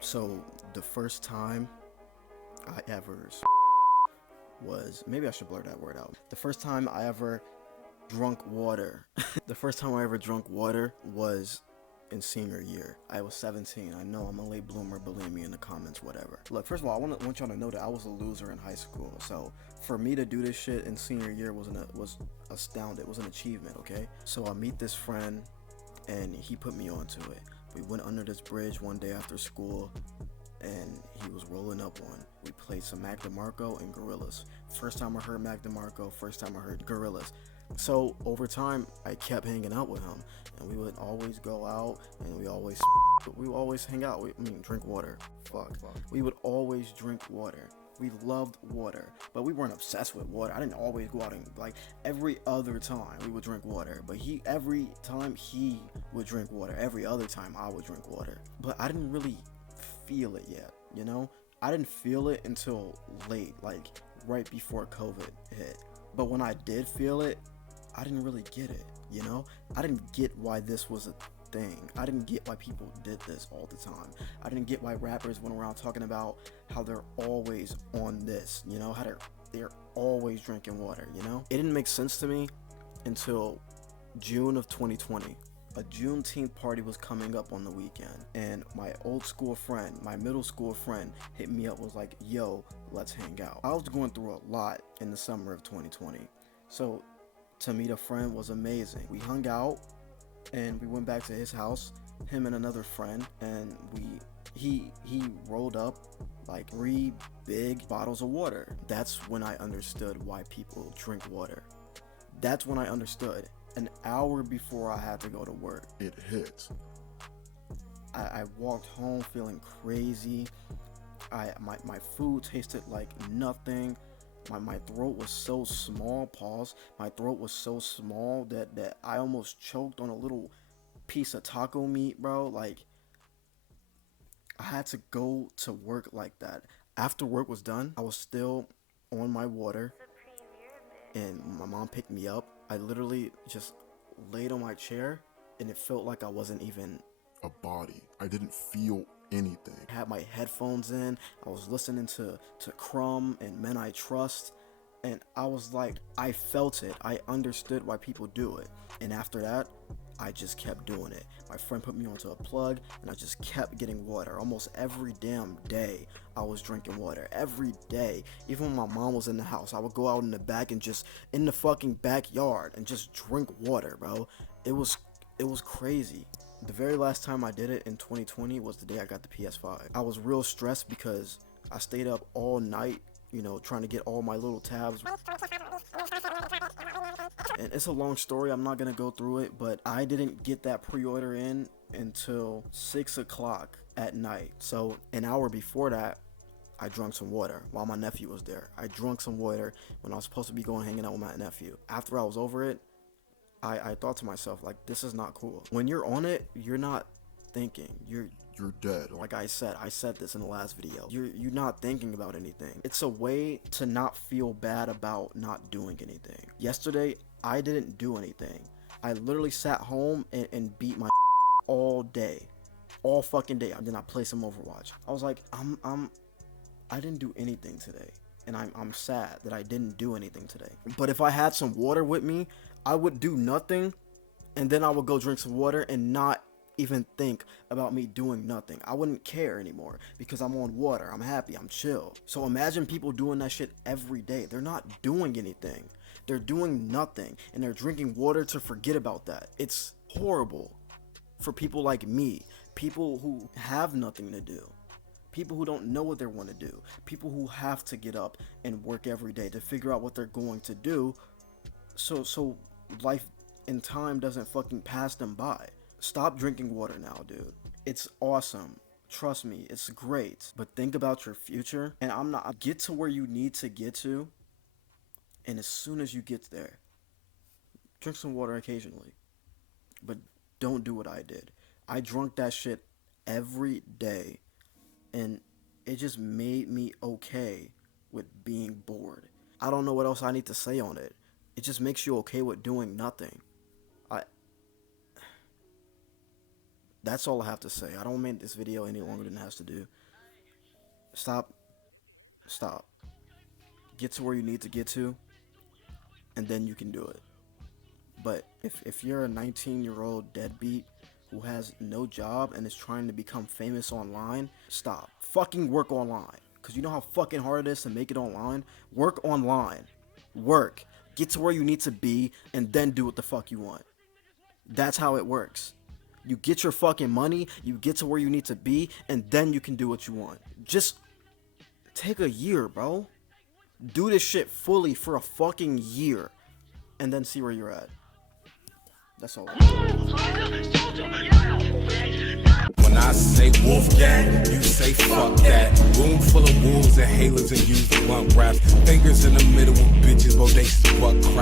So the first time I ever was, maybe I should blur that word out. The first time I ever drunk water. The first time I ever drunk water was in senior year. I was 17. I know I'm a late bloomer. Believe me in the comments, whatever. Look, first of all, I want y'all to know that I was a loser in high school. So for me to do this shit in senior year was astounding. It was an achievement. Okay. So I meet this friend, and he put me onto it. We went under this bridge one day after school, and he was rolling up one. We played some Mac DeMarco and Gorillaz. First time I heard Mac DeMarco, first time I heard Gorillaz. So over time, I kept hanging out with him, and we would always go out, and we always hang out. Drink water. Fuck. We would always drink water. We loved water, but we weren't obsessed with water. I didn't always go out and, like, every other time we would drink water, but every time he would drink water, every other time I would drink water. But I didn't really feel it yet, you know? I didn't feel it until late, like right before COVID hit. But when I did feel it, I didn't really get it, you know? I didn't get why this was a thing. I didn't get why people did this all the time. I didn't get why rappers went around talking about how they're always on this, you know, how they're always drinking water, you know? It didn't make sense to me until June of 2020. A Juneteenth party was coming up on the weekend, and my old school friend, my middle school friend, hit me up, was like, yo, let's hang out. I was going through a lot in the summer of 2020, so to meet a friend was amazing. We hung out, and we went back to his house, him and another friend, and he rolled up like 3 big bottles of water. That's when I understood why people drink water. That's when I understood. An hour before I had to go to work, it hit. I walked home feeling crazy. My food tasted like nothing. My throat was so small, my throat was so small that I almost choked on a little piece of taco meat, bro. Like, I had to go to work like that. After work was done, I was still on my water, and my mom picked me up. I literally just laid on my chair, and it felt like I wasn't even a body. I didn't feel anything. I had my headphones in. I was listening to Crumb and Men I Trust, and I was like, I felt it. I understood why people do it. And after that, I just kept doing it. My friend put me onto a plug, and I just kept getting water. Almost every damn day, I was drinking water. Every day. Even when my mom was in the house, I would go out in the back and just, in the fucking backyard, and just drink water, bro. It was crazy. The very last time I did it in 2020 was the day I got the PS5. I was real stressed because I stayed up all night, you know, trying to get all my little tabs. And it's a long story, I'm not gonna go through it, but I didn't get that pre-order in until 6 o'clock at night. So an hour before that, I drank some water while my nephew was there. I drank some water when I was supposed to be going hanging out with my nephew. After I was over it, I thought to myself, like, this is not cool. When you're on it, you're not thinking. You're dead. Like I said this in the last video. You're not thinking about anything. It's a way to not feel bad about not doing anything. Yesterday, I didn't do anything. I literally sat home and beat my all day. All fucking day. And then I played some Overwatch. I was like, I didn't do anything today. And I'm sad that I didn't do anything today. But if I had some water with me, I would do nothing, and then I would go drink some water and not even think about me doing nothing. I wouldn't care anymore because I'm on water. I'm happy. I'm chill. So imagine people doing that shit every day. They're not doing anything. They're doing nothing, and they're drinking water to forget about that. It's horrible for people like me, people who have nothing to do. People who don't know what they want to do. People who have to get up and work every day to figure out what they're going to do. So life and time doesn't fucking pass them by. Stop drinking water now, dude. It's awesome. Trust me, it's great. But think about your future. And get to where you need to get to. And as soon as you get there, drink some water occasionally. But don't do what I did. I drunk that shit every day. And it just made me okay with being bored. I don't know what else I need to say on it. It just makes you okay with doing nothing. That's all I have to say. I don't make this video any longer than it has to do. Stop. Get to where you need to get to, and then you can do it. But if you're a 19-year-old deadbeat who has no job and is trying to become famous online, stop. Fucking work online. Because you know how fucking hard it is to make it online? Work online. Work. Get to where you need to be, and then do what the fuck you want. That's how it works. You get your fucking money, you get to where you need to be, and then you can do what you want. Just take a year, bro. Do this shit fully for a fucking year, and then see where you're at. That's all. When I say Wolfgang, you say fuck that. Room full of wolves and halos and use the blunt raps. Fingers in the middle with bitches, bodacious butt crap.